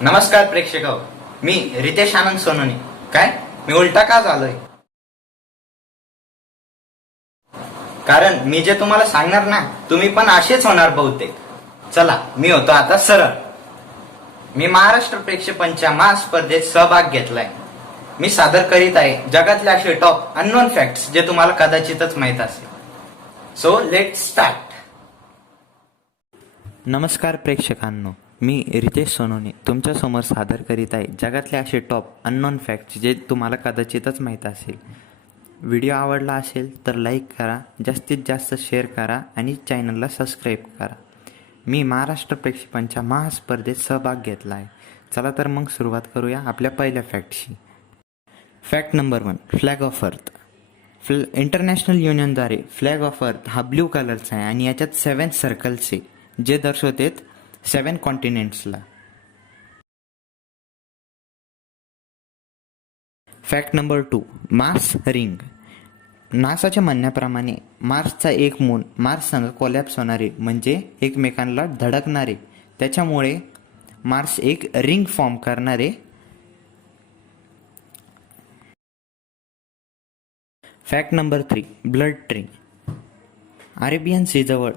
नमस्कार प्रेक्षक मी रितेश आनंद सोनोनी. काय? मी उलटा का झालोय? कारण मी जे तुम्हाला सांगणार ना तुम्ही पण असेच होणार बहुतेक. चला मी होतो आता सरळ. मी महाराष्ट्र प्रेक्षेपणच्या महास्पर्धेत सहभाग घेतलाय. मी सादर करीत आहे जगातले असे टॉप अननोन फॅक्ट्स जे तुम्हाला कदाचितच माहीत असेल. सो लेट स्टार्ट नमस्कार प्रेक्षकांनो. मी रितेश सोनोनी तुमच्यासमोर सादर करीत आहे. जगातले असे टॉप अननॉन फॅक्ट जे तुम्हाला कदाचितच माहीत असेल. व्हिडिओ आवडला असेल तर लाईक करा जास्तीत जास्त शेअर करा आणि चॅनलला सबस्क्राईब करा. मी महाराष्ट्र प्रेक्षकांच्या महास्पर्धेत सहभाग घेतला आहे. चला तर मग सुरुवात करूया आपल्या पहिल्या फॅक्टशी fact number one flag of earth flu international युनियनद्वारे फ्लॅग ऑफ अर्थ हा ब्ल्यू कलरचा आहे आणि याच्यात सेवन सर्कल्सचे जे दर्शवतात seven कॉन्टिनेंट्सला. Fact number two Mars ring. नासाच्या म्हणण्याप्रमाणे मार्सचा एक मून मार्स संघ कोलॅप्स होणारे म्हणजे एकमेकांना धडकणारे. त्याच्यामुळे मार्स एक रिंग फॉर्म करणारे. Fact number three blood tree. Arabian सीजवळ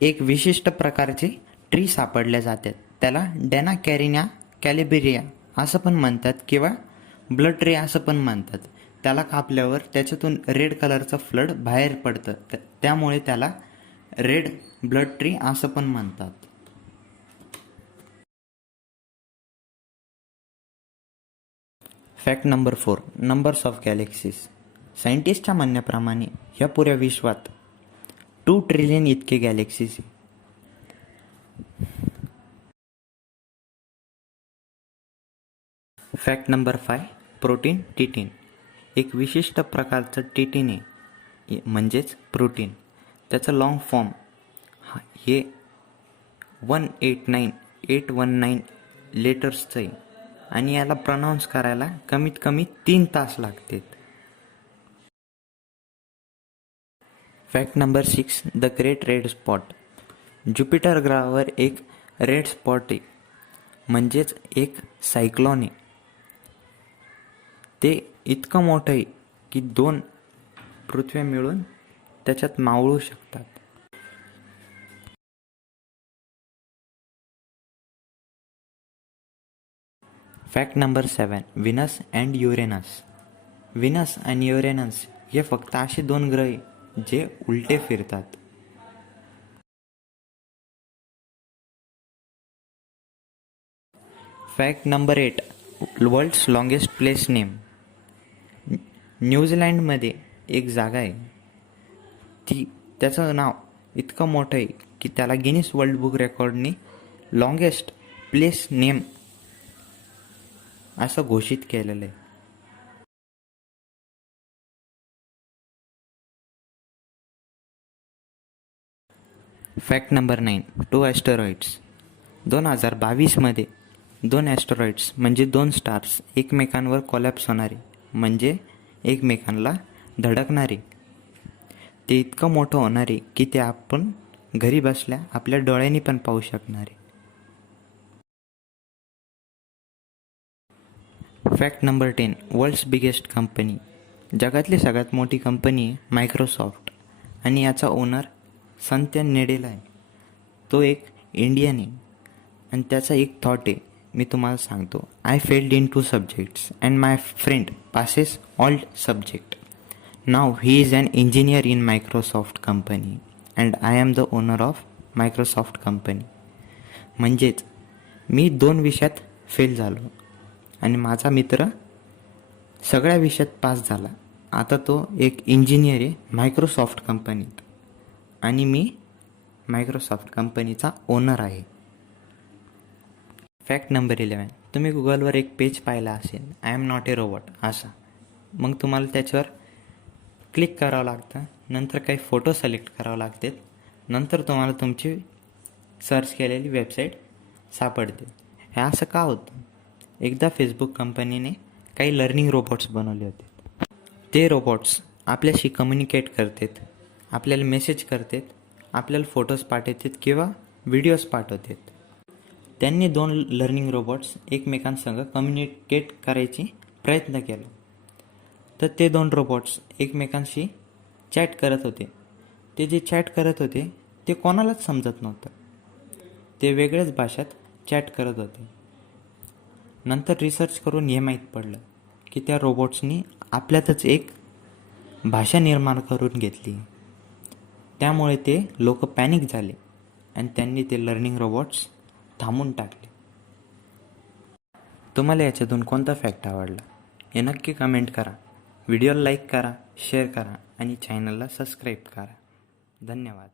एक विशिष्ट प्रकारचे ट्री सापडल्या जातात. त्याला डेना कॅरिना कॅलिबेरिया असं पण म्हणतात किंवा ब्लड ट्री असं पण म्हणतात. त्याला कापल्यावर त्याच्यातून रेड कलरचं फ्लड बाहेर पडतं. त्या- त्यामुळे त्याला रेड ब्लड ट्री असं पण म्हणतात. Fact number four numbers of galaxies सायंटिस्टच्या म्हणण्याप्रमाणे ह्या पुऱ्या विश्वात टू ट्रिलियन इतके galaxies fact number five protein titin एक विशिष्ट प्रकारचं टिटीन आहे. म्हणजेच प्रोटीन त्याचं लॉंग फॉर्म हा हे one eight nine eight one nine लेटर्सचं आहे. आणि याला प्रनाऊन्स करायला कमीत कमी तीन तास लागतात. Fact number six the great red spot. Jupiter ग्रहावर एक रेड स्पॉट आहे. म्हणजेच एक सायक्लॉन आहे. ते इतकं मोठं आहे की दोन पृथ्व्या मिळून त्याच्यात मावळू शकतात. Fact number seven Venus and Uranus. Venus आणि युरेनस हे फक्त असे दोन ग्रह आहे. जे उलटे फिरतात. Fact number eight world's longest place name न्यूझीलँडमध्ये एक जागा आहे. ती त्याचं नाव इतकं मोठं आहे की त्याला गिनीस वर्ल्ड बुक रेकॉर्डने लॉंगेस्ट प्लेस नेम असं घोषित केलेलं आहे. Fact number nine two asteroids दोन हजार बावीसमध्ये दोन ॲस्टरॉइड्स म्हणजे दोन स्टार्स एकमेकांवर कॉलॅप्स होणारे म्हणजे एकमेकांना धडकणारे. ते इतकं मोठं होणारे की ते आपण घरी बसल्या आपल्या डोळ्यांनी पण पाहू शकणारे. Fact number ten world's biggest company जगातली सगळ्यात मोठी कंपनी आहे मायक्रोसॉफ्ट आणि याचा ओनर संत्या नेडेला आहे. तो एक इंडियन आहे. आणि त्याचा एक थॉट आहे. मी तुम्हाला सांगतो. I failed in two subjects and my friend passes all subject now he is an engineer in Microsoft company and I am the owner of Microsoft company म्हणजेच मी दोन विषयात फेल झालो. आणि माझा मित्र सगळ्या विषयात पास झाला. आता तो एक इंजिनियर आहे मायक्रोसॉफ्ट कंपनीत आणि मी मायक्रोसॉफ्ट कंपनीचा ओनर आहे. फॅक्ट नंबर इलेवन तुम्ही गुगलवर एक पेज पाहिला असेल. I am not a robot असा. मग तुम्हाला त्याच्यावर क्लिक करावं लागतं. नंतर काही फोटो सिलेक्ट करावं लागतात नंतर तुम्हाला तुमची सर्च केलेली वेबसाईट सापडते. हे असं का होतं? एकदा फेसबुक कंपनीने काही लर्निंग रोबोट्स बनवले होते. ते रोबोट्स आपल्याशी कम्युनिकेट करतात. आपल्याला मेसेज करतात आपल्याला फोटोज पाठवतात किंवा व्हिडिओज पाठवतात. त्यांनी दोन लर्निंग रोबोट्स एकमेकांसंग कम्युनिकेट करायची प्रयत्न केला. तर ते दोन रोबोट्स एकमेकांशी चॅट करत होते. ते जे चॅट करत होते ते कोणालाच समजत नव्हतं. ते वेगळ्याच भाषेत चॅट करत होते. नंतर रिसर्च करून हे माहीत पडलं की त्या रोबोट्सनी आपल्यातच एक भाषा निर्माण करून घेतली. त्यामुळे ते लोक पॅनिक झाले आणि त्यांनी ते लर्निंग रोबोट्स थांबून टाकले. तुम्हाला याच्यातून कोणता फॅक्ट आवडला? हे नक्की कमेंट करा. व्हिडिओला लाईक करा शेअर करा आणि चॅनलला सबस्क्राईब करा. धन्यवाद.